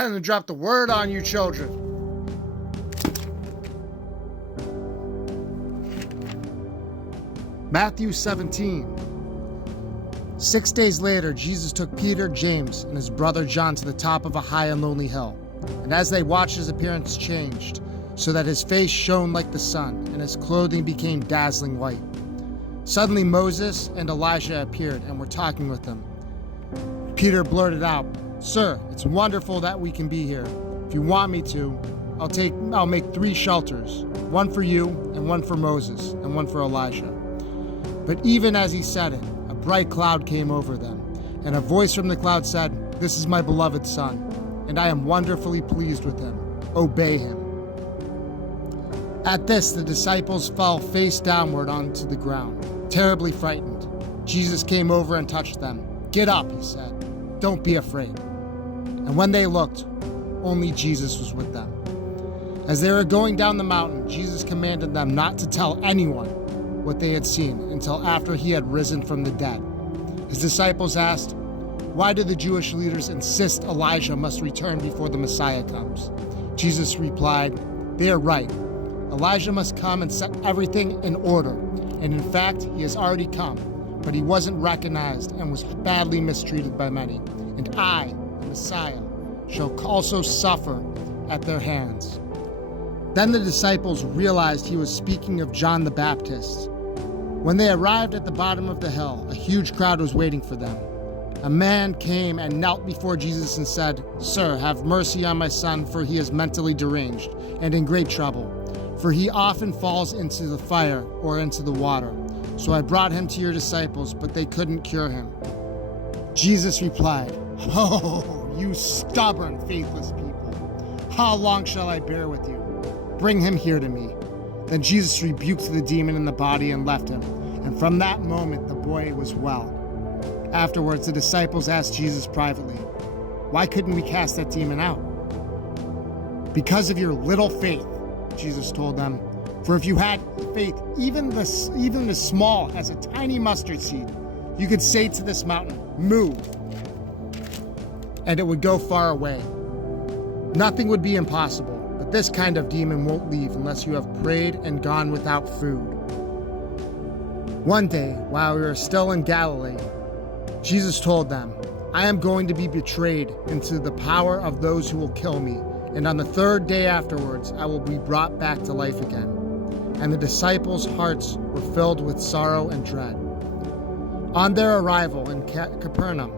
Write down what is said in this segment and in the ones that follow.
Time to drop the word on you children. Matthew 17. 6 days later, Jesus took Peter, James, and his brother John to the top of a high and lonely hill. And as they watched, his appearance changed, so that his face shone like the sun, and his clothing became dazzling white. Suddenly Moses and Elijah appeared and were talking with them. Peter blurted out, "Sir, it's wonderful that we can be here. If you want me to, I'll make 3 shelters, one for you, and one for Moses, and one for Elijah." But even as he said it, a bright cloud came over them, and a voice from the cloud said, "This is my beloved Son, and I am wonderfully pleased with him. Obey him." At this, the disciples fell face downward onto the ground, terribly frightened. Jesus came over and touched them. "Get up," he said. "Don't be afraid." And when they looked, only Jesus was with them. As they were going down the mountain, Jesus commanded them not to tell anyone what they had seen until after he had risen from the dead. His disciples asked, "Why do the Jewish leaders insist Elijah must return before the Messiah comes?" Jesus replied, "They are right. Elijah must come and set everything in order. And in fact, he has already come, but he wasn't recognized and was badly mistreated by many. And I, the Messiah, shall also suffer at their hands." Then the disciples realized he was speaking of John the Baptist. When they arrived at the bottom of the hill, a huge crowd was waiting for them. A man came and knelt before Jesus and said, "Sir, have mercy on my son, for he is mentally deranged and in great trouble. For he often falls into the fire or into the water. So I brought him to your disciples, but they couldn't cure him." Jesus replied, "Oh, you stubborn, faithless people. How long shall I bear with you? Bring him here to me." Then Jesus rebuked the demon in the body and left him. And from that moment, the boy was well. Afterwards, the disciples asked Jesus privately, "Why couldn't we cast that demon out?" "Because of your little faith," Jesus told them. "For if you had faith even as small as a tiny mustard seed, you could say to this mountain, 'Move,' and it would go far away. Nothing would be impossible, but this kind of demon won't leave unless you have prayed and gone without food." One day, while we were still in Galilee, Jesus told them, "I am going to be betrayed into the power of those who will kill me, and on the 3rd day afterwards I will be brought back to life again." And the disciples' hearts were filled with sorrow and dread. On their arrival in Capernaum,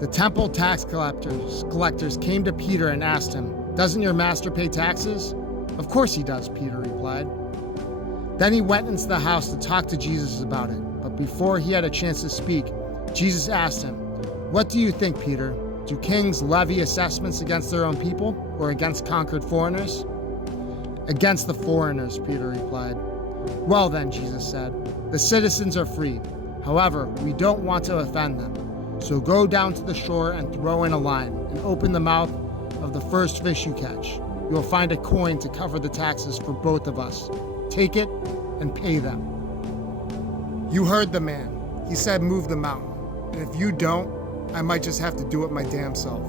the temple tax collectors came to Peter and asked him, "Doesn't your master pay taxes?" "Of course he does," Peter replied. Then he went into the house to talk to Jesus about it. But before he had a chance to speak, Jesus asked him, "What do you think, Peter? Do kings levy assessments against their own people or against conquered foreigners?" "Against the foreigners," Peter replied. "Well then," Jesus said, "the citizens are free. However, we don't want to offend them. So go down to the shore and throw in a line and open the mouth of the first fish you catch. You will find a coin to cover the taxes for both of us. Take it and pay them." You heard the man. He said, "Move the mountain. And if you don't, I might just have to do it my damn self."